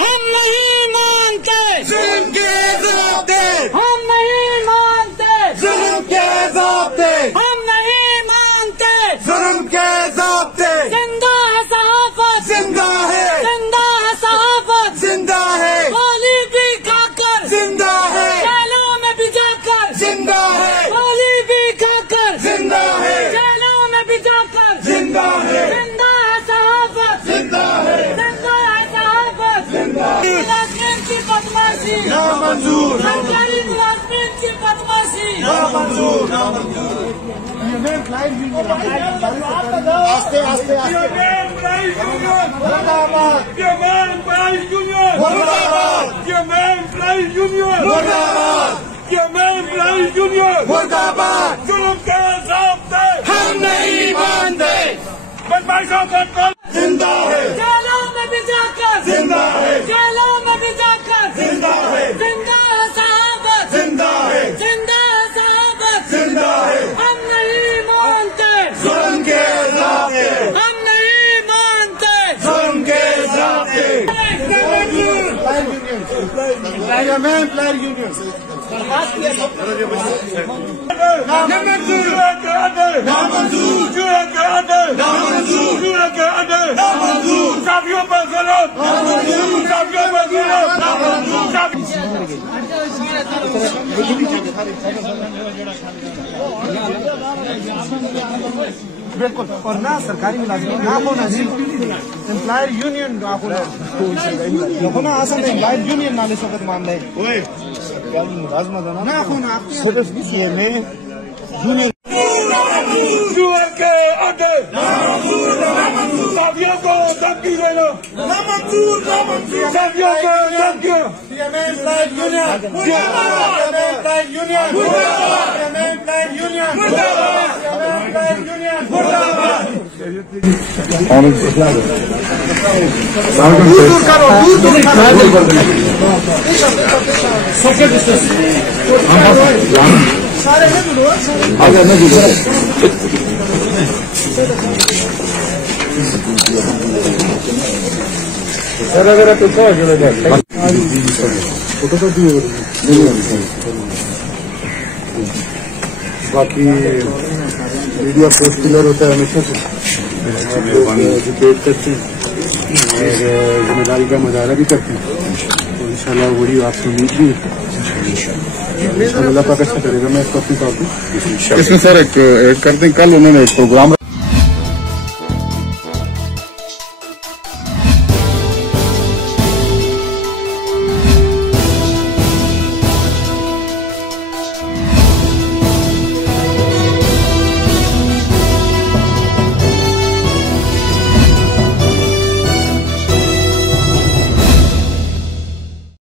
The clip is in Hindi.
हम नहीं मानते जुल्म के ज़ाब्ते, हम नहीं मानते जुल्म के ज़ाब्ते, हम नहीं मानते जुल्म के ज़ाब्ते। जिंदा है सहाफत, जिंदा है, जिंदा है सहाफत, जिंदा है, गोली भी खाकर, जिंदा है, जेलों में भी जाकर, जिंदा है, गोली भी खाकर, जिंदा है, जेलों में भी जाकर, जिंदा है, जिंदा है सहाफत, जिंदा है, जिंदा है सहाफत, जिंदा है। मुलाजिम की बदमाशी नामंजूर, सरकारी मुलाजिम की बदमाशी नामंजूर, नामंजूर। आस्ते आस्ते आस्ते। मुर्दाबाद, मुर्दाबाद, मुर्दाबाद। जुल्म के ज़ाब्ते हम नहीं मानते। बदमाशों को कल जिंदा है, जेलों में भी जाकर, जिंदा है, जेलों में भी जाकर, जिंदा है, जिंदा है सहाबत, जिंदा है, जिंदा है सहाबत, जिंदा है। हम नहीं मानते जुल्म के ज़ाब्ते, हम नहीं मानते जुल्म के ज़ाब्ते। साथियों पर जुल्म, साथियों पर बिल्कुल। और ना सरकारी मुलाजिम ना होना जी, एम्प्लॉयर यूनियन ना होना होना आसान है। एम्प्लॉयर यूनियन नाले सकत मान रहे मुलाजमत ना होना सिर्फ ये में यूनियन जुल्म के आगे साथियों को धमकी देना, साथियों को धमकी। बाकी मीडिया पोस्ट पिलर होता है हमेशा से एजुकेट करते हैं और जिम्मेदारी का मुजाहरा भी करते हैं। तो इंशाल्लाह वही आपसे उम्मीद भी है। अल्लाह पाक अच्छा करेगा। मैं इसको अपनी तौर पर इसमें सर एक ऐड करते हैं। कल उन्होंने एक प्रोग्राम